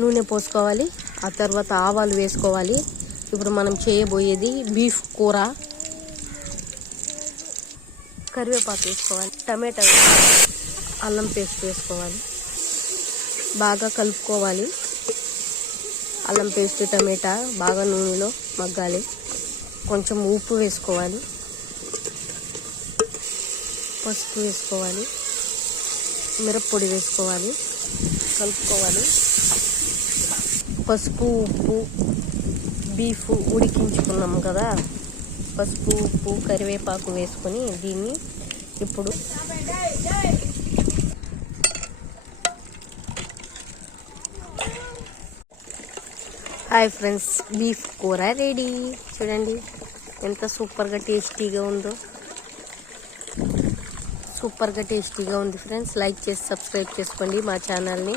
నూనె పోసుకోవాలి, ఆ తర్వాత ఆవాలు వేసుకోవాలి. ఇప్పుడు మనం చేయబోయేది బీఫ్ కూర. కరివేపాకు వేసుకోవాలి, టమాటా వేసుకోవాలి, అల్లం పేస్ట్ వేసుకోవాలి, బాగా కలుపుకోవాలి. అల్లం పేస్ట్ టమాటా బాగా నూనెలో మగ్గాలి. కొంచెం ఉప్పు వేసుకోవాలి, పసుపు వేసుకోవాలి, మిరప్పొడి వేసుకోవాలి, కలుపుకోవాలి. పసుపు ఉప్పు బీఫ్ ఉడికించుకున్నాం కదా, పసుపు ఉప్పు కరివేపాకు వేసుకొని దీన్ని ఇప్పుడు హాయ్ ఫ్రెండ్స్, బీఫ్ కూర రెడీ. చూడండి ఎంత సూపర్గా టేస్టీగా ఉందో. సూపర్గా టేస్టీగా ఉంది ఫ్రెండ్స్. లైక్ చేసి సబ్స్క్రైబ్ చేసుకోండి మా ఛానల్ని.